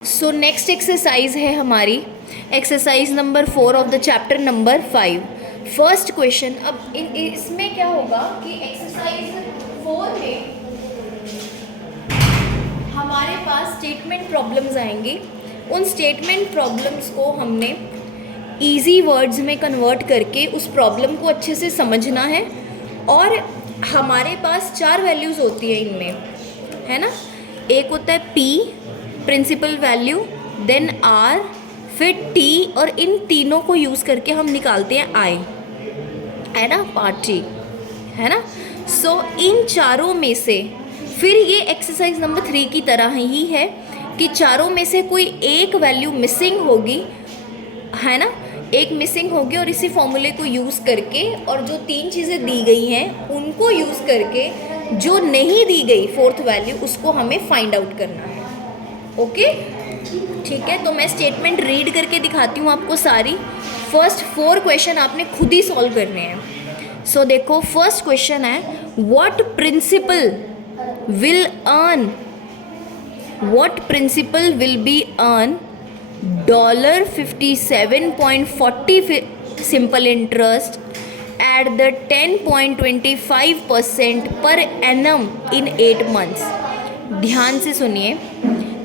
So next exercise है हमारी exercise number 4 of the chapter number 5। First question. अब इसमें क्या होगा कि एक्सरसाइज 4 में हमारे पास स्टेटमेंट प्रॉब्लम्स आएंगी। उन स्टेटमेंट प्रॉब्लम्स को हमने इजी वर्ड्स में कन्वर्ट करके उस प्रॉब्लम को अच्छे से समझना है। और हमारे पास 4 वैल्यूज़ होती है इनमें, है ना। एक होता है P principal value, then R, फिर T, और इन तीनों को यूज़ करके हम निकालते हैं I, है ना, पार्ट T, है ना। सो इन चारों में से फिर ये एक्सरसाइज नंबर 3 की तरह ही है कि चारों में से कोई एक वैल्यू मिसिंग होगी, है ना, एक मिसिंग होगी। और इसी फॉर्मूले को यूज़ करके और जो 3 चीज़ें दी गई हैं उनको यूज़ करके जो नहीं दी गई फोर्थ वैल्यू उसको हमें फाइंड आउट करना है। ओके, ठीक है। तो मैं स्टेटमेंट रीड करके दिखाती हूँ आपको सारी। फर्स्ट 4 क्वेश्चन आपने खुद ही सॉल्व करने हैं। सो देखो, फर्स्ट क्वेश्चन है what principal will be earn $57.40 simple interest at the 10.25% per annum in 8 months। ध्यान से सुनिए,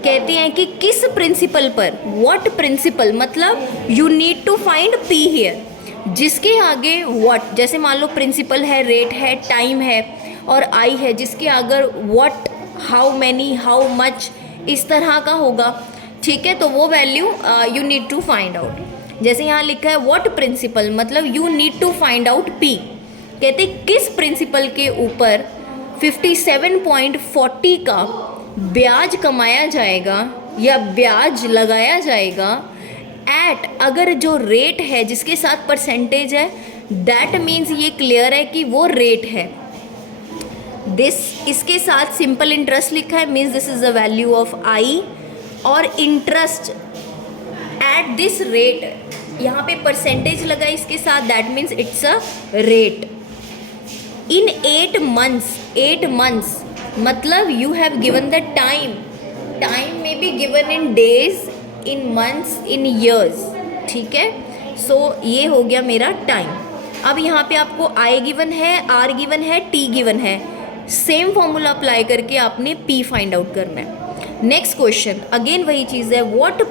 कहते हैं कि किस प्रिंसिपल पर, व्हाट प्रिंसिपल मतलब you need to find P here, जिसके आगे व्हाट, जैसे मान लो प्रिंसिपल है, रेट है, टाइम है और आई है, जिसके आगे what, how many, how much, इस तरह का होगा, ठीक है। तो वो value you need to find out. जैसे यहाँ लिखा है व्हाट प्रिंसिपल मतलब you need to find out P. कहते किस प्रिंसिपल के ऊपर 57.40 का ब्याज कमाया जाएगा या ब्याज लगाया जाएगा एट, अगर जो रेट है जिसके साथ परसेंटेज है, दैट मीन्स ये क्लियर है कि वो रेट है। दिस, इसके साथ सिंपल इंटरेस्ट लिखा है, means this is the value of I, और इंटरेस्ट एट दिस रेट, यहाँ पे परसेंटेज लगा इसके साथ, that means it's a rate. In 8 months मतलब you have given the time में be given in days, in months, in years, ठीक है। सो ये हो गया मेरा टाइम। अब यहाँ पे आपको आई गिवन है, आर गिवन है, टी गिवन है। सेम फॉर्मूला अप्लाई करके आपने पी फाइंड आउट करना है। नेक्स्ट क्वेश्चन, अगेन वही चीज़ है, व्हाट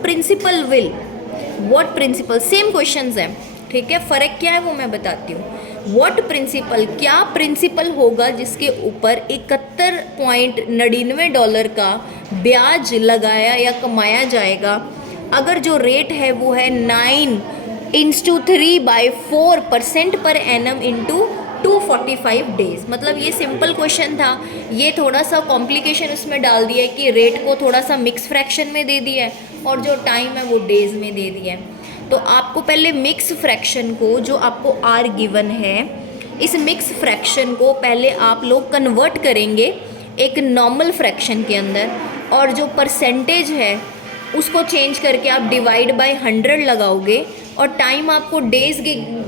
प्रिंसिपल, सेम क्वेश्चंस हैं, ठीक है। फ़र्क क्या है वो मैं बताती हूँ। व्हाट प्रिंसिपल, क्या प्रिंसिपल होगा जिसके ऊपर $71.99 का ब्याज लगाया या कमाया जाएगा, अगर जो रेट है वो है 9/3/4% पर एनम इंटू 245 डेज। मतलब ये सिंपल क्वेश्चन था, ये थोड़ा सा कॉम्प्लिकेशन उसमें डाल दिया है कि रेट को थोड़ा सा मिक्स फ्रैक्शन में दे दिया है और जो टाइम है वो डेज में दे दिया है। तो आपको पहले मिक्स फ्रैक्शन को, जो आपको आर गिवन है, इस मिक्स फ्रैक्शन को पहले आप लोग कन्वर्ट करेंगे एक नॉर्मल फ्रैक्शन के अंदर, और जो परसेंटेज है उसको चेंज करके आप डिवाइड बाय 100 लगाओगे, और टाइम आपको डेज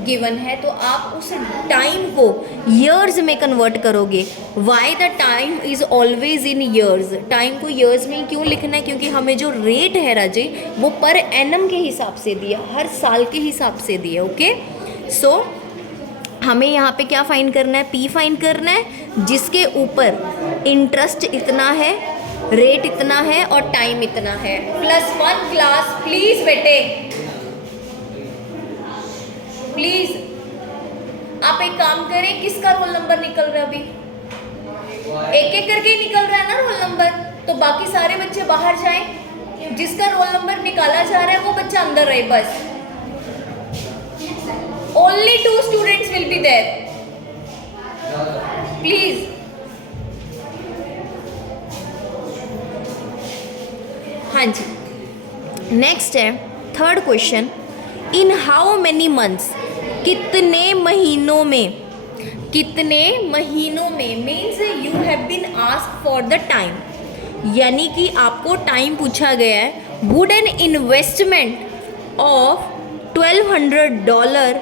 गिवन है तो आप उस टाइम को ईयर्स में कन्वर्ट करोगे। Why the time is always in years, time को ईयर्स में क्यों लिखना है, क्योंकि हमें जो रेट है राजे वो पर एनम के हिसाब से दिया, हर साल के हिसाब से दिया। ओके, सो हमें यहाँ पे क्या फाइंड करना है, पी फाइंड करना है, जिसके ऊपर इंटरेस्ट इतना है, रेट इतना है और टाइम इतना है। +1 क्लास प्लीज बेटे, प्लीज। आप एक काम करें, किसका रोल नंबर निकल रहा है अभी? एक एक करके ही निकल रहा है ना रोल नंबर, तो बाकी सारे बच्चे बाहर जाएं, जिसका रोल नंबर निकाला जा रहा है वो बच्चा अंदर रहे बस। Only 2 students will be there, please। हाँ जी, नेक्स्ट है third question, in how many months, कितने महीनों में means you have been asked for the time, यानी कि आपको टाइम पूछा गया है। Would an investment of $1200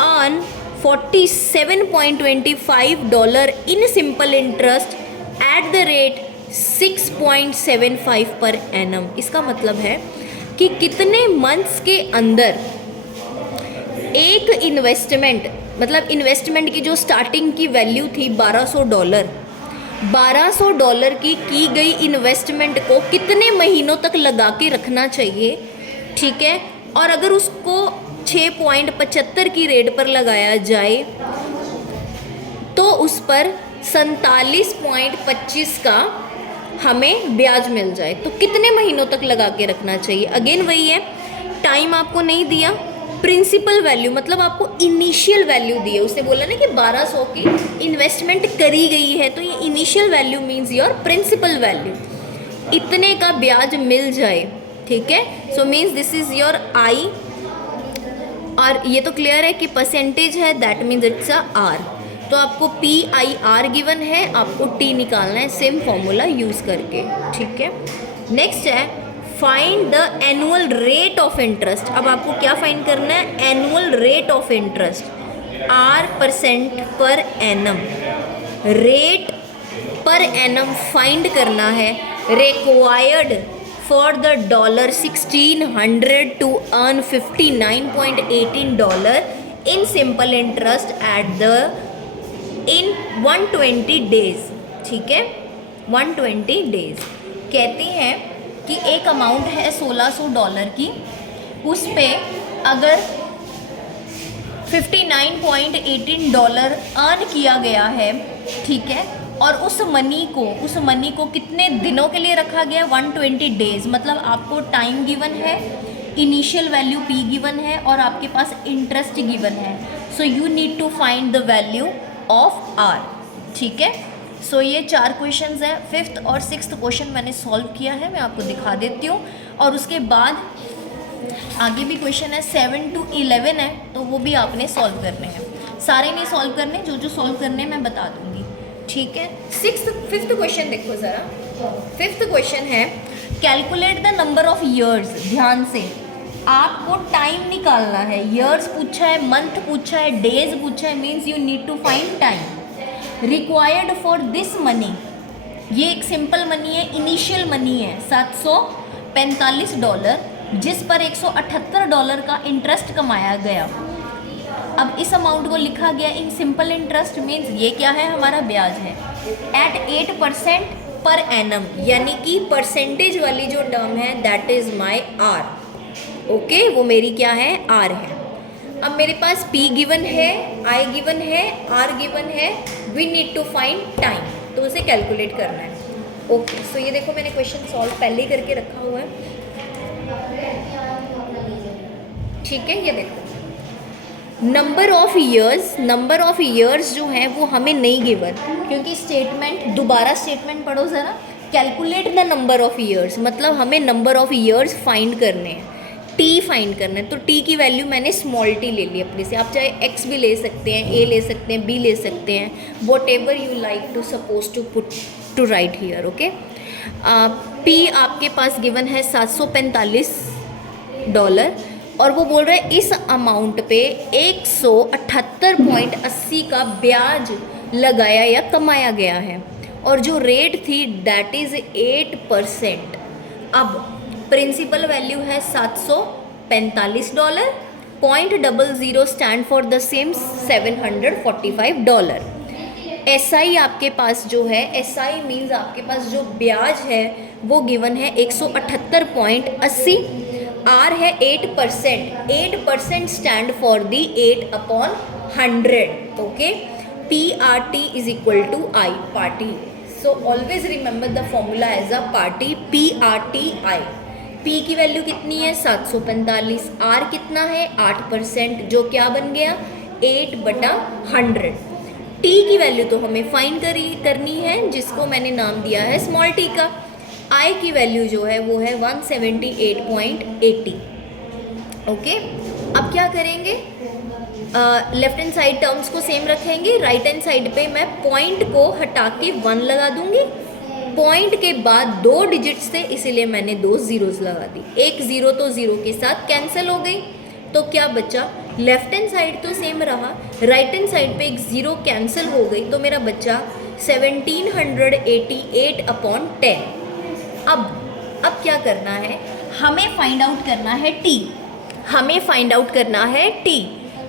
earn $47.25 in simple interest at the rate 6.75 per annum. इसका मतलब है कि कितने मंथ्स के अंदर एक इन्वेस्टमेंट, मतलब इन्वेस्टमेंट की जो स्टार्टिंग की वैल्यू थी $1200, $1200 की गई इन्वेस्टमेंट को कितने महीनों तक लगा के रखना चाहिए, ठीक है। और अगर उसको 6.75 की रेट पर लगाया जाए तो उस पर 47.25 का हमें ब्याज मिल जाए, तो कितने महीनों तक लगा के रखना चाहिए। अगेन वही है, टाइम आपको नहीं दिया, प्रिंसिपल वैल्यू मतलब आपको इनिशियल वैल्यू दी है। उसने बोला ना कि 1200 की इन्वेस्टमेंट करी गई है, तो ये initial value means your principal value, इतने का ब्याज मिल जाए, ठीक है। So means this is your I, और ये तो क्लियर है कि परसेंटेज है, that means it's a R. तो आपको PIR गिवन है, आपको T निकालना है सेम फॉर्मूला यूज़ करके, ठीक है। नेक्स्ट है find the annual rate of interest. अब आपको क्या फाइंड करना है, annual rate of interest, R% per annum, rate per annum find करना है, required for the $1600 to earn $59.18 in simple interest at the in 120 days, ठीक है। 120 डेज कहते हैं कि एक अमाउंट है $1600 की, उस पे अगर $59.18 अर्न किया गया है, ठीक है, और उस मनी को कितने दिनों के लिए रखा गया, 120 डेज, मतलब आपको टाइम गिवन है, इनिशियल वैल्यू P गिवन है और आपके पास इंटरेस्ट गिवन है। So you need to find the value of R, ठीक है। सो ये 4 क्वेश्चंस हैं। 5th और 6th क्वेश्चन मैंने सॉल्व किया है, मैं आपको दिखा देती हूँ, और उसके बाद आगे भी क्वेश्चन है 7 to 11 है, तो वो भी आपने सॉल्व करने हैं। सारे नहीं सॉल्व करने, जो जो सॉल्व करने मैं बता दूंगी, ठीक है। 5th क्वेश्चन देखो ज़रा। 5th क्वेश्चन है calculate the number of years. ध्यान से आपको टाइम निकालना है, ईयर्स पूछा है, मंथ पूछा है, डेज पूछा है, means you need to find time. Required for this money, ये एक सिंपल मनी है, इनिशियल मनी है $745, जिस पर $178 का इंटरेस्ट कमाया गया। अब इस अमाउंट को लिखा गया इन सिंपल इंटरेस्ट, मीन्स ये क्या है, हमारा ब्याज है एट 8% पर एनम, यानी कि परसेंटेज वाली जो टर्म है that is my R, okay, वो मेरी क्या है, आर है। अब मेरे पास P गिवन है, I गिवन है, R गिवन है, we need to find time, तो उसे कैलकुलेट करना है, ओके। सो ये देखो मैंने क्वेश्चन सॉल्व पहले ही करके रखा हुआ है, ठीक है। ये देखो नंबर ऑफ ईयर्स जो है वो हमें नहीं गिवन, क्योंकि स्टेटमेंट, दोबारा स्टेटमेंट पढ़ो ज़रा, calculate the number of years, मतलब हमें नंबर ऑफ ईयर्स फाइंड करने हैं, T फाइंड करना है। तो T की वैल्यू मैंने स्मॉल t ले ली अपने से, आप चाहे X भी ले सकते हैं, A ले सकते हैं, B ले सकते हैं, whatever you like to suppose to put to write here, okay. P आपके पास गिवन है $745, और वो बोल रहे हैं इस अमाउंट पे 178.80 का ब्याज लगाया या कमाया गया है, और जो रेट थी दैट इज़ 8%। अब प्रिंसिपल वैल्यू है $745, .00 stand for the same $745। SI आपके पास जो है, SI मीन्स आपके पास जो ब्याज है वो गिवन है 178.80, R है 8%, 8% stand for the 8/100, okay. PRT is equal to I, party. So always remember the formula as a party, PRTI। P की वैल्यू कितनी है 745, R कितना है 8%, जो क्या बन गया 8/100। T की वैल्यू तो हमें फाइंड करनी है, जिसको मैंने नाम दिया है स्मॉल t का। I की वैल्यू जो है वो है 178.80, ओके। अब क्या करेंगे, लेफ्ट हैंड साइड टर्म्स को सेम रखेंगे, राइट हैंड साइड पे मैं पॉइंट को हटा के 1 लगा दूंगी, पॉइंट के बाद 2 डिजिट्स थे इसीलिए मैंने 2 जीरोस लगा दी, एक ज़ीरो तो ज़ीरो के साथ कैंसिल हो गई, तो क्या बचा, लेफ्ट हैंड साइड तो सेम रहा, राइट हैंड साइड पे एक ज़ीरो कैंसिल हो गई, तो मेरा बच्चा 1788 अपॉन 10। अब क्या करना है, हमें फाइंड आउट करना है टी, हमें फाइंड आउट करना है टी।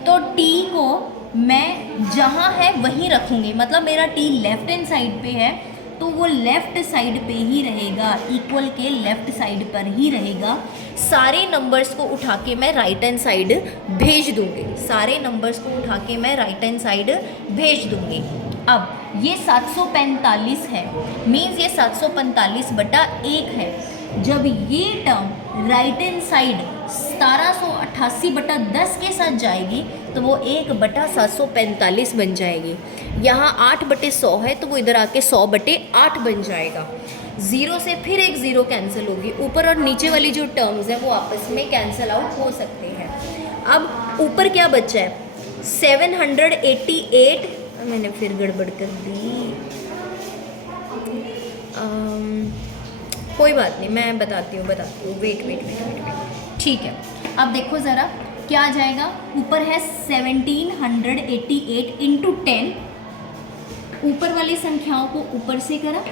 तो टी को मैं जहाँ है वहीं रखूँगी, मतलब मेरा टी लेफ्ट हैंड साइड पे है तो वो लेफ़्ट साइड पे ही रहेगा, इक्वल के लेफ़्ट साइड पर ही रहेगा। सारे नंबर्स को उठा के मैं राइट हैंड साइड भेज दूँगी, सारे नंबर्स को उठा के मैं राइट हैंड साइड भेज दूँगी। अब ये 745 है, मीन्स ये 745/1 है। जब ये टर्म राइट हैंड साइड 1788/10 के साथ जाएगी तो वो 1/745 बन जाएगी। यहाँ 8/100 है तो वो इधर आके 100/8 बन जाएगा। ज़ीरो से फिर एक ज़ीरो कैंसिल होगी, ऊपर और नीचे वाली जो टर्म्स हैं वो आपस में कैंसिल आउट हो सकते हैं। अब ऊपर क्या बचा है, 788, मैंने फिर गड़बड़ कर दी, कोई बात नहीं, मैं बताती हूँ, वेट, ठीक है। अब देखो ज़रा क्या आ जाएगा, ऊपर है 1788 इंटू 10, ऊपर वाली संख्याओं को ऊपर से करा,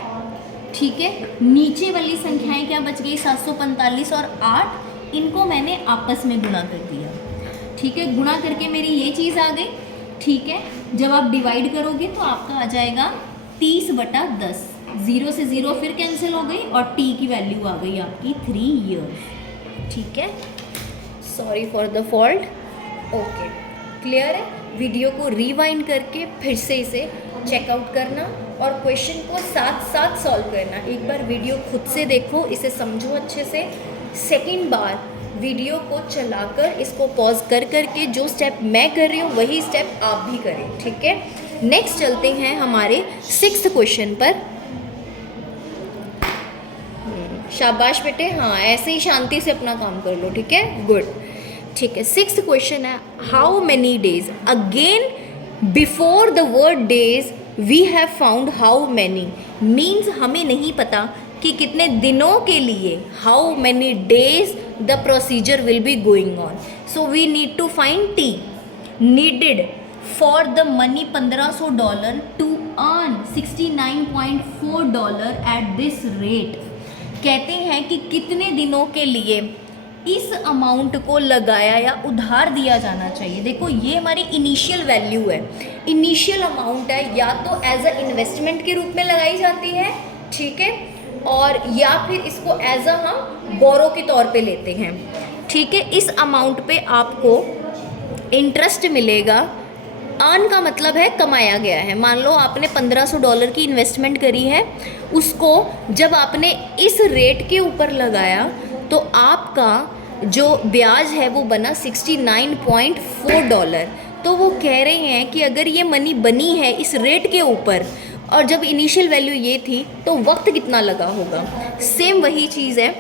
ठीक है। नीचे वाली संख्याएं क्या बच गई, 745 और 8, इनको मैंने आपस में गुणा कर दिया, ठीक है। गुणा करके मेरी ये चीज़ आ गई, ठीक है। जब आप डिवाइड करोगे तो आपका आ जाएगा 30/10, 0 से 0 फिर कैंसिल हो गई और टी की वैल्यू आ गई आपकी 3 ईयर्स, ठीक है। Sorry for the fault, okay, clear है। वीडियो को रिवाइंड करके फिर से इसे चेकआउट करना और क्वेश्चन को साथ साथ सॉल्व करना। एक बार वीडियो खुद से देखो, इसे समझो अच्छे से, सेकंड बार वीडियो को चलाकर इसको पॉज कर करके जो स्टेप मैं कर रही हूँ वही स्टेप आप भी करें, ठीक है। नेक्स्ट चलते हैं हमारे 6th क्वेश्चन पर। शाबाश बेटे, हाँ ऐसे ही शांति से अपना काम कर लो, ठीक है, गुड, ठीक है। 6th क्वेश्चन है, how many days, again before the word days we have found how many, means हमें नहीं पता कि कितने दिनों के लिए, how many days the procedure will be going on, so we need to find T. Needed for the money $1500 to earn $69.4 at this rate. कहते हैं कि कितने दिनों के लिए इस अमाउंट को लगाया या उधार दिया जाना चाहिए। देखो ये हमारी इनिशियल वैल्यू है, इनिशियल अमाउंट है, या तो एज अ इन्वेस्टमेंट के रूप में लगाई जाती है, ठीक है, और या फिर इसको एज अ हम बोरो के तौर पे लेते हैं, ठीक है। इस अमाउंट पे आपको इंटरेस्ट मिलेगा। अर्न का मतलब है कमाया गया है। मान लो आपने $1500 की इन्वेस्टमेंट करी है, उसको जब आपने इस रेट के ऊपर लगाया तो आपका जो ब्याज है वो बना $69.4। तो वो कह रहे हैं कि अगर ये मनी बनी है इस रेट के ऊपर और जब इनिशियल वैल्यू ये थी तो वक्त कितना लगा होगा। सेम वही चीज़ है,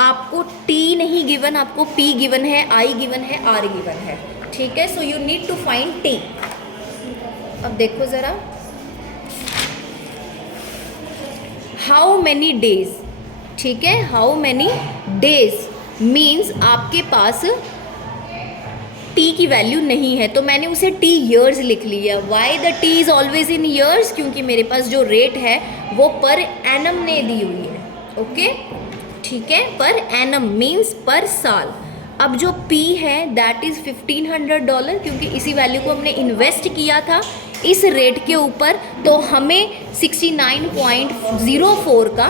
आपको टी नहीं गिवन, आपको पी गिवन है, आई गिवन है, आर गिवन है, ठीक है। So you need to find T. अब देखो ज़रा, हाउ मैनी डेज, ठीक है, हाउ मैनी डेज मीन्स आपके पास टी की वैल्यू नहीं है तो मैंने उसे टी ईयर्स लिख लिया। Why the T is always in years, क्योंकि मेरे पास जो रेट है वो पर एनम ने दी हुई है, ओके, ठीक है, पर एनम मीन्स पर साल। अब जो P है दैट इज़ $1500, क्योंकि इसी वैल्यू को हमने इन्वेस्ट किया था इस रेट के ऊपर, तो हमें 69.04 का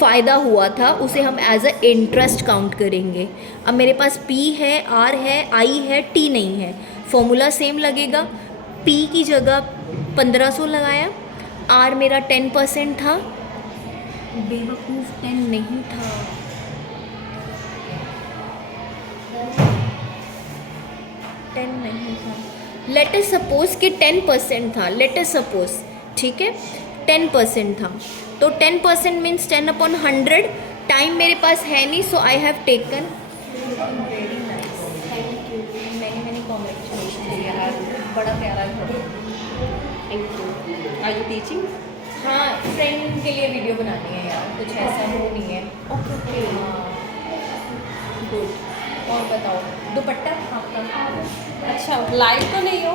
फ़ायदा हुआ था, उसे हम एज अ इंटरेस्ट काउंट करेंगे। अब मेरे पास P है, R है, I है, T नहीं है, फॉर्मूला सेम लगेगा। P की जगह 1500 लगाया, R मेरा 10% था, बेवकूफ़ 10 नहीं था, 10 नहीं था, लेट अस सपोज कि 10% था, लेट अस सपोज, ठीक है, 10% था, तो 10% मीन्स 10/100। टाइम मेरे पास है नहीं, so I have taken, very nice, thank you, मैंने कॉन्ग्रेचुलेशन यार, बड़ा प्यारा था, thank you. Are you teaching? हाँ, फ्रेंड के लिए वीडियो बनानी है यार, कुछ ऐसा हो नहीं है, ओके, हाँ, गुड। और बताओ, दुपट्टा आपका? अच्छा, लाइव तो नहीं हो?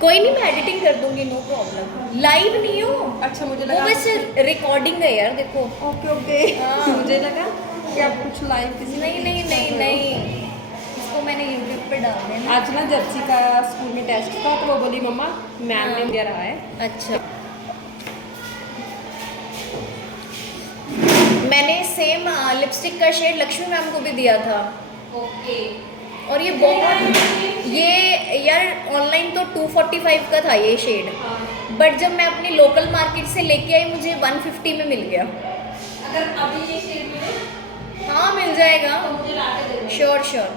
कोई नहीं, मैं एडिटिंग कर दूंगी, नो प्रॉब्लम। लाइव नहीं हो। अच्छा, मुझे वो लगा बस रिकॉर्डिंग है यार, देखो। Okay okay. हाँ। मुझे लगा कि आप कुछ लाइव किसी नहीं नहीं नहीं नहीं, इसको मैंने यूट्यूब पे डाल देना। आज ना जर्सी का स्कूल में टेस्ट था तो वो बोली मम्मा मैम ने दिया रहा है। अच्छा, मैंने सेम लिपस्टिक का शेड लक्ष्मी मैम को भी दिया था। ओके। और ये बहुत, ये यार ऑनलाइन तो 245 का था ये शेड, बट जब मैं अपनी लोकल मार्केट से लेके आई मुझे 150 में मिल गया। अगर अभी ये शेड मिले हाँ मिल जाएगा, तो मुझे ला के दे दो। Sure sure.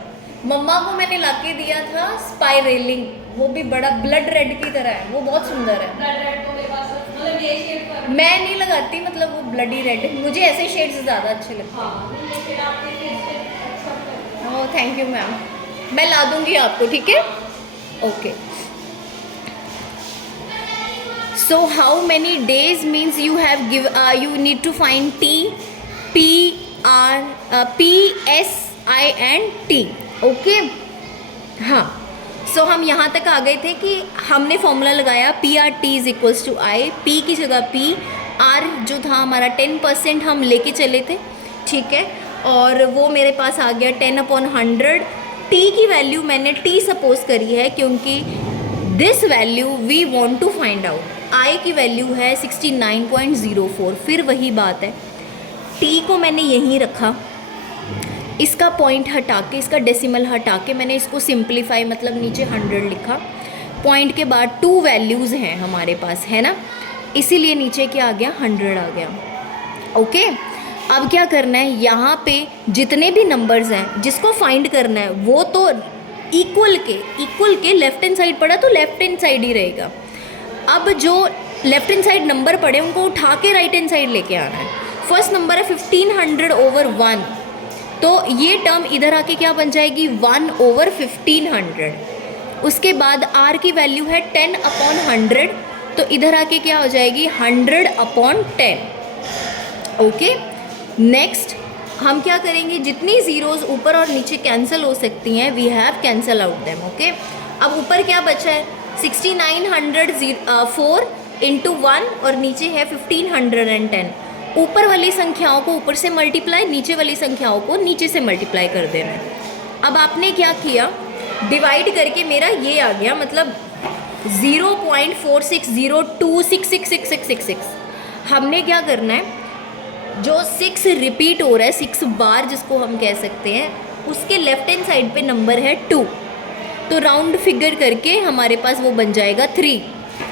मम्मा को मैंने लाके दिया था स्पाइरेलिंग, वो भी बड़ा ब्लड रेड की तरह है, वो बहुत सुंदर है। ब्लड रेड तो मेरे पास मतलब ये शेड पर। मैं नहीं लगाती, मतलब वो ब्लडी रेड, मुझे ऐसे शेड्स ज़्यादा अच्छे लगते हैं। हाँ, ये शेड आपके फेस पे अच्छा लगता है। ओह थैंक यू मैम, मैं ला दूंगी आपको, ठीक है। Okay, so how many days means you have give, you need to find PSINT, okay. हाँ, सो हम यहाँ तक आ गए थे कि हमने फॉर्मूला लगाया PRT is equals to I, P की जगह P, R जो था हमारा 10% हम लेके चले थे, ठीक है, और वो मेरे पास आ गया 10/100। T की वैल्यू मैंने T सपोज करी है क्योंकि this value we want to find out. I की वैल्यू है 69.04, फिर वही बात है, T को मैंने यहीं रखा, इसका पॉइंट हटा के, इसका डेसिमल हटा के मैंने इसको सिंप्लीफाई, मतलब नीचे 100 लिखा, पॉइंट के बाद 2 वैल्यूज़ हैं हमारे पास, है ना, इसीलिए नीचे क्या आ गया, 100 आ गया, ओके। अब क्या करना है, यहाँ पे जितने भी नंबर्स हैं जिसको फाइंड करना है वो तो इक्वल के लेफ्ट हैंड साइड पड़ा तो लेफ्ट हैंड साइड ही रहेगा। अब जो लेफ्ट हैंड साइड नंबर पड़े उनको उठा के राइट हैंड साइड लेके आना है। फर्स्ट नंबर है 1500/1, तो ये टर्म इधर आके क्या बन जाएगी, 1/1500। उसके बाद R की वैल्यू है 10/100, तो इधर आके क्या हो जाएगी, 100/10, ओके। नेक्स्ट हम क्या करेंगे, जितनी ज़ीरोज़ ऊपर और नीचे कैंसिल हो सकती हैं, we have cancel out them, okay. अब ऊपर क्या बचा है, 6904 × 1 और नीचे है 1510। ऊपर वाली संख्याओं को ऊपर से मल्टीप्लाई, नीचे वाली संख्याओं को नीचे से मल्टीप्लाई कर देना है। अब आपने क्या किया, डिवाइड करके मेरा ये आ गया, मतलब 0.4602666666। हमने क्या करना है, जो 6 रिपीट हो रहा है, 6 बार जिसको हम कह सकते हैं, उसके लेफ्ट हैंड साइड पे नंबर है 2, तो राउंड फिगर करके हमारे पास वो बन जाएगा 3,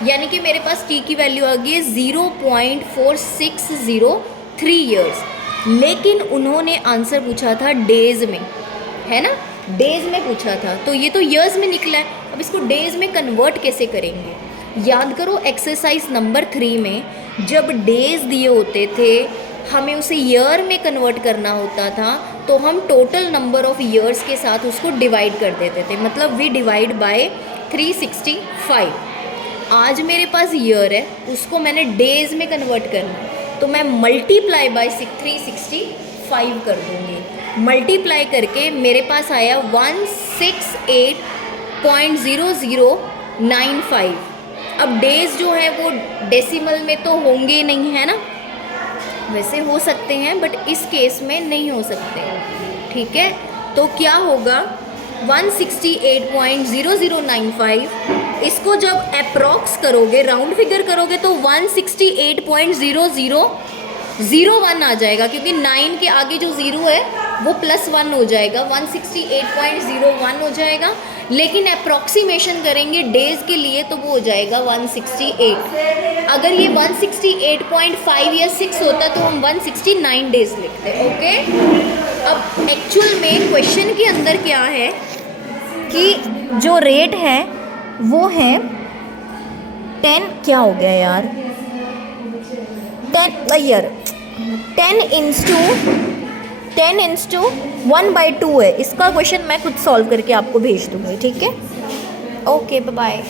यानी कि मेरे पास T की वैल्यू आ गई है 0.4603 ईयर्स। लेकिन उन्होंने आंसर पूछा था डेज में, है ना, डेज में पूछा था, तो ये तो ईयर्स में निकला है। अब इसको डेज में कन्वर्ट कैसे करेंगे, याद करो एक्सरसाइज नंबर 3 में जब डेज दिए होते थे हमें उसे ईयर में कन्वर्ट करना होता था, तो हम टोटल नंबर ऑफ ईयर्स के साथ उसको डिवाइड कर देते थे, मतलब वी डिवाइड बाय 365। आज मेरे पास ईयर है, उसको मैंने डेज में कन्वर्ट करना है, तो मैं मल्टीप्लाई बाय 365 कर दूँगी। मल्टीप्लाई करके मेरे पास आया 168.0095। अब डेज जो है वो डेसिमल में तो होंगे नहीं, है ना, वैसे हो सकते हैं बट इस केस में नहीं हो सकते, ठीक है। तो क्या होगा, 168.0095, इसको जब अप्रॉक्स करोगे, राउंड फिगर करोगे तो 168.0001 आ जाएगा, क्योंकि 9 के आगे जो 0 है वो +1 हो जाएगा, 168.01 हो जाएगा। लेकिन अप्रॉक्सीमेशन करेंगे डेज़ के लिए तो वो हो जाएगा 168। अगर ये 168.5 या 6 होता तो हम 169 डेज लिखते, ओके। अब एक्चुअल में क्वेश्चन के अंदर क्या है कि जो रेट है वो है 10, क्या हो गया यार, 10/1/2 है। इसका क्वेश्चन मैं खुद सॉल्व करके आपको भेज दूँगी, ठीक है। Okay, bye bye.